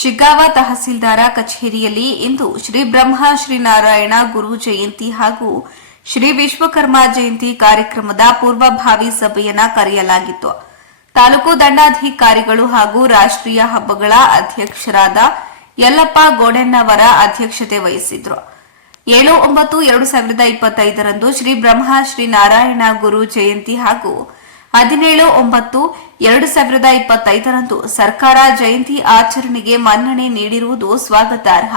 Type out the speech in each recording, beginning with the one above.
ಶಿಗ್ಗಾವ ತಹಸೀಲ್ದಾರ ಕಚೇರಿಯಲ್ಲಿ ಇಂದು ಶ್ರೀ ಬ್ರಹ್ಮ ಶ್ರೀನಾರಾಯಣ ಗುರು ಜಯಂತಿ ಹಾಗೂ ಶ್ರೀ ವಿಶ್ವಕರ್ಮ ಜಯಂತಿ ಕಾರ್ಯಕ್ರಮದ ಪೂರ್ವಭಾವಿ ಸಭೆಯನ್ನ ಕರೆಯಲಾಗಿತ್ತು. ತಾಲೂಕು ದಂಡಾಧಿಕಾರಿಗಳು ಹಾಗೂ ರಾಷ್ಟ್ರೀಯ ಹಬ್ಬಗಳ ಅಧ್ಯಕ್ಷರಾದ ಯಲ್ಲಪ್ಪ ಗೋಡೆಣ್ಣವರ ಅಧ್ಯಕ್ಷತೆ ವಹಿಸಿದ್ರು. ಏಳು ಒಂಬತ್ತು ಎರಡು ಸಾವಿರದ ಇಪ್ಪತ್ತೈದರಂದು ಶ್ರೀ ಬ್ರಹ್ಮ ಶ್ರೀ ನಾರಾಯಣ ಗುರು ಜಯಂತಿ ಹಾಗೂ ಹದಿನೇಳು ಒಂಬತ್ತು ಎರಡು ಸಾವಿರದ ಇಪ್ಪತ್ತೈದರಂದು ಸರ್ಕಾರ ಜಯಂತಿ ಆಚರಣೆಗೆ ಮನ್ನಣೆ ನೀಡಿರುವುದು ಸ್ವಾಗತಾರ್ಹ.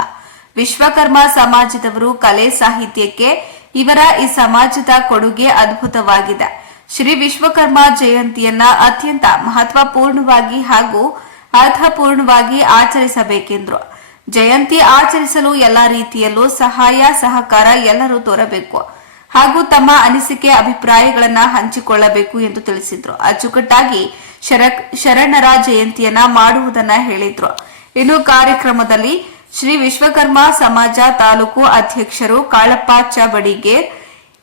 ವಿಶ್ವಕರ್ಮ ಸಮಾಜದವರು ಕಲೆ ಸಾಹಿತ್ಯಕ್ಕೆ ಇವರ ಈ ಸಮಾಜದ ಕೊಡುಗೆ ಅದ್ಭುತವಾಗಿದೆ. ಶ್ರೀ ವಿಶ್ವಕರ್ಮ ಜಯಂತಿಯನ್ನ ಅತ್ಯಂತ ಮಹತ್ವಪೂರ್ಣವಾಗಿ ಹಾಗೂ ಅರ್ಥಪೂರ್ಣವಾಗಿ ಆಚರಿಸಬೇಕೆಂದ್ರು. ಜಯಂತಿ ಆಚರಿಸಲು ಎಲ್ಲ ರೀತಿಯಲ್ಲೂ ಸಹಾಯ ಸಹಕಾರ ಎಲ್ಲರೂ ತೋರಬೇಕು. ಹಾಗೂ ತಮ್ಮ ಅನಿಸಿಕೆ ಅಭಿಪ್ರಾಯಗಳನ್ನ ಹಂಚಿಕೊಳ್ಳಬೇಕು ಎಂದು ತಿಳಿಸಿದ್ರು. ಅಚ್ಚುಕಟ್ಟಾಗಿ ಶರ- ಶರಣರ ಜಯಂತಿಯನ್ನ ಮಾಡುವುದನ್ನ ಹೇಳಿದ್ರು. ಇನ್ನು ಕಾರ್ಯಕ್ರಮದಲ್ಲಿ ಶ್ರೀ ವಿಶ್ವಕರ್ಮ ಸಮಾಜ ತಾಲೂಕು ಅಧ್ಯಕ್ಷರು ಕಾಳಪ್ಪ ಚ ಬಡಿಗೇರ್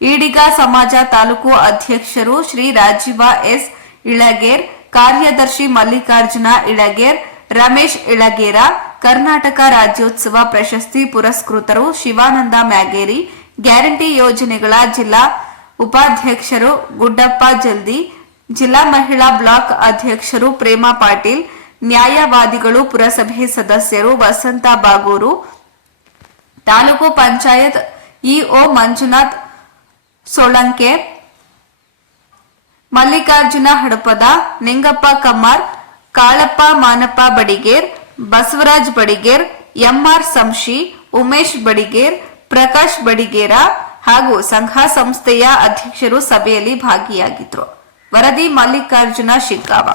ಈಡಿಗ ಸಮಾಜ ತಾಲೂಕು ಅಧ್ಯಕ್ಷರು ಶ್ರೀ ರಾಜೀವ ಎಸ್ ಇಳಗೇರ್, ಕಾರ್ಯದರ್ಶಿ ಮಲ್ಲಿಕಾರ್ಜುನ ಇಳಗೇರ್, ರಮೇಶ್ ಇಳಗೇರ, ಕರ್ನಾಟಕ ರಾಜ್ಯೋತ್ಸವ ಪ್ರಶಸ್ತಿ ಪುರಸ್ಕೃತರು ಶಿವಾನಂದ ಮ್ಯಾಗೇರಿ ಗ್ಯಾರಂಟಿ ಯೋಜನೆಗಳ ಜಿಲ್ಲಾ ಉಪಾಧ್ಯಕ್ಷರು ಗುಡ್ಡಪ್ಪ ಜಲ್ದಿ, ಜಿಲ್ಲಾ ಮಹಿಳಾ ಬ್ಲಾಕ್ ಅಧ್ಯಕ್ಷರು ಪ್ರೇಮಾ ಪಾಟೀಲ್, ನ್ಯಾಯವಾದಿಗಳು ಪುರಸಭೆ ಸದಸ್ಯರು ವಸಂತ ಬಾಗೂರು, ತಾಲೂಕು ಪಂಚಾಯತ್ ಇಒ ಮಂಜುನಾಥ್ ಸೋಳಂಕೆ, ಮಲ್ಲಿಕಾರ್ಜುನ ಹಡಪದ, ನಿಂಗಪ್ಪ ಕಮ್ಮಾರ್, ಕಾಳಪ್ಪ ಮಾನಪ್ಪ ಬಡಿಗೇರ್, ಬಸವರಾಜ್ ಬಡಿಗೇರ್, ಎಂಆರ್ ಸಂಶಿ, ಉಮೇಶ್ ಬಡಿಗೇರ್ ಪ್ರಕಾಶ್ ಬಡಿಗೇರ ಹಾಗೂ ಸಂಘ ಸಂಸ್ಥೆಯ ಅಧ್ಯಕ್ಷರು ಸಭೆಯಲ್ಲಿ ಭಾಗಿಯಾಗಿದ್ರು. ವರದಿ ಮಲ್ಲಿಕಾರ್ಜುನ ಶಿಗ್ಗಾವ.